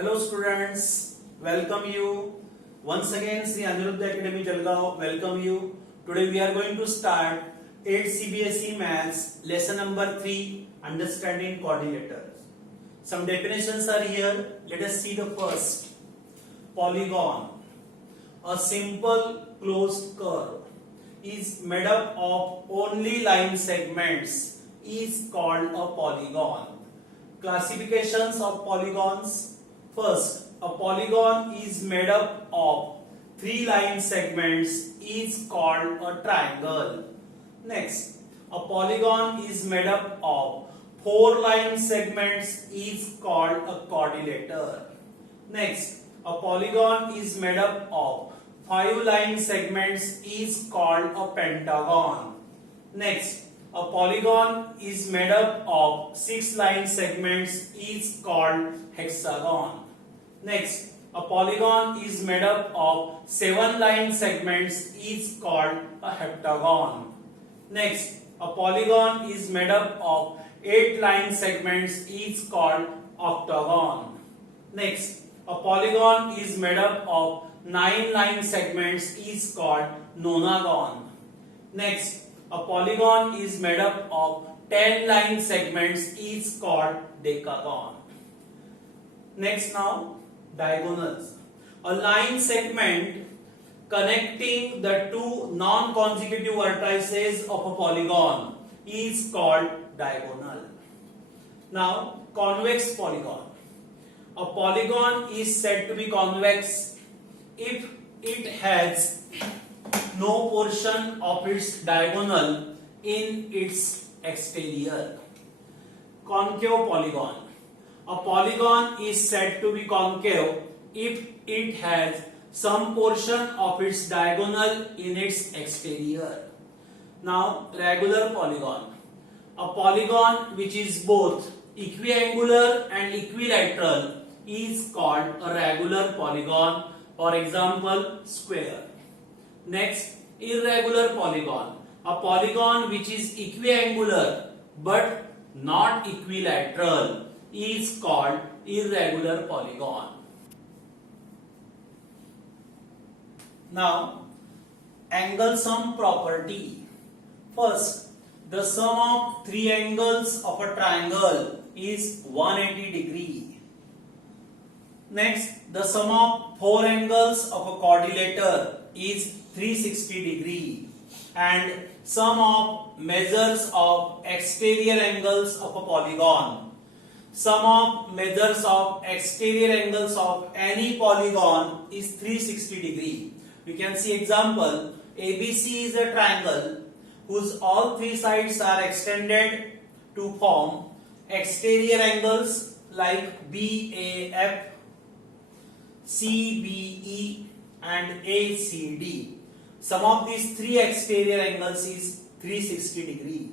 Hello students, welcome you. Once again Sri Aniruddha Academy Jalgaon welcome you. Today we are going to start 8th CBSE Maths lesson number 3 Understanding Coordinators. Some definitions are here. Let us see the first. Polygon. A simple closed curve is made up of only line segments is called a polygon. Classifications of polygons. First, a polygon is made up of 3 line segments is called a triangle. Next, a polygon is made up of 4 line segments is called a quadrilateral. Next, a polygon is made up of 5 line segments is called a pentagon. Next, a polygon is made up of 6 line segments is called hexagon. Next, a polygon is made up of 7 line segments is called a heptagon. Next, a polygon is made up of 8 line segments is called octagon. Next, a polygon is made up of 9 line segments is called nonagon. Next, a polygon is made up of 10 line segments is called decagon. Next now, diagonals. A line segment connecting the two non-consecutive vertices of a polygon is called diagonal. Now, convex polygon. A polygon is said to be convex if it has no portion of its diagonal in its exterior. Concave polygon. A polygon is said to be concave if it has some portion of its diagonal in its exterior. Now, regular polygon. A polygon which is both equiangular and equilateral is called a regular polygon. For example, square. Next, irregular polygon. A polygon which is equiangular but not equilateral is called irregular polygon. Now, angle sum property. First, the sum of 3 angles of a triangle is 180 degree. Next, the sum of 4 angles of a quadrilateral is 360 degree, and sum of measures of exterior angles of a polygon. Sum of measures of exterior angles of any polygon is 360 degree. We can see example. ABC is a triangle whose all 3 sides are extended to form exterior angles like BAF, CBE and ACD. Sum of these 3 exterior angles is 360 degree.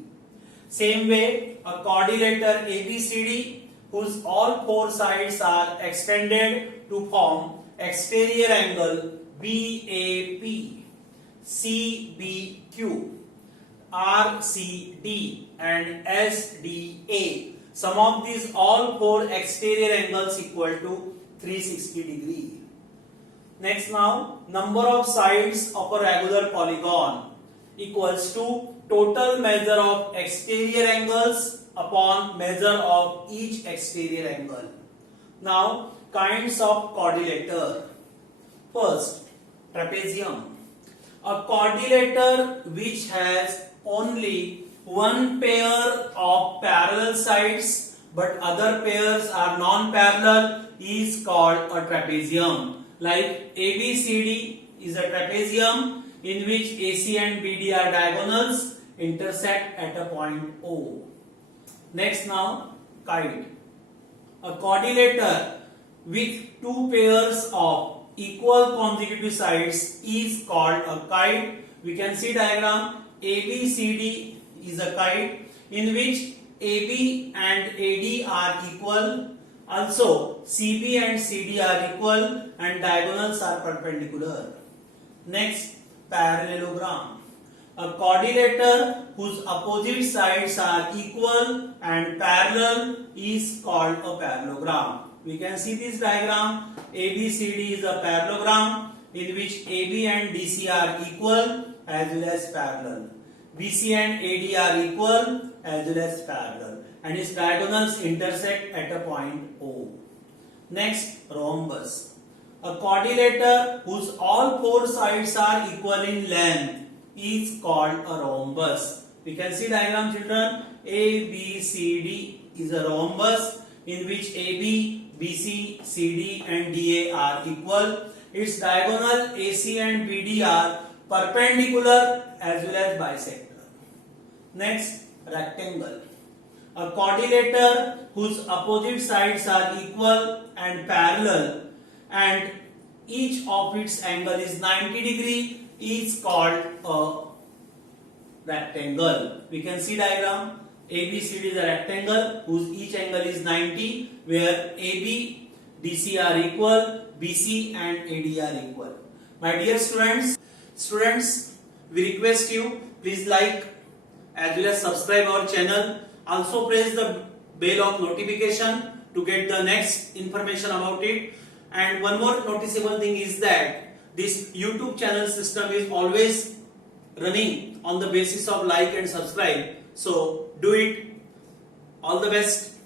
Same way, a quadrilateral ABCD whose all 4 sides are extended to form exterior angle BAP, CBQ, RCD and SDA. Sum of these all 4 exterior angles equal to 360 degree. Next now, number of sides of a regular polygon equals to total measure of exterior angles upon measure of each exterior angle. Now, kinds of quadrilateral. First, trapezium. A quadrilateral which has only one pair of parallel sides but other pairs are non-parallel is called a trapezium. Like ABCD is a trapezium in which AC and BD are diagonals intersect at a point O. Next now, kite. A quadrilateral with 2 pairs of equal consecutive sides is called a kite. We can see diagram. ABCD is a kite in which AB and AD are equal. Also, CB and CD are equal and diagonals are perpendicular. Next, parallelogram. A quadrilateral whose opposite sides are equal and parallel is called a parallelogram. We can see this diagram. ABCD is a parallelogram in which AB and DC are equal as well as parallel. BC and AD are equal as well as parallel, and its diagonals intersect at a point O. Next, rhombus. A quadrilateral whose all four sides are equal in length is called a rhombus. We can see diagram, children. ABCD is a rhombus in which AB, BC, CD and DA are equal. Its diagonal AC and BD are perpendicular as well as bisector. Next, rectangle. A quadrilateral whose opposite sides are equal and parallel and each of its angle is 90 degree is called a rectangle. We can see diagram. ABCD is a rectangle whose each angle is 90, where AB, DC are equal, BC and AD are equal. My dear students, we request you, please like as well as subscribe our channel. Also press the bell of notification to get the next information about it. And one more noticeable thing is that this YouTube channel system is always running on the basis of like and subscribe. So do it. All the best.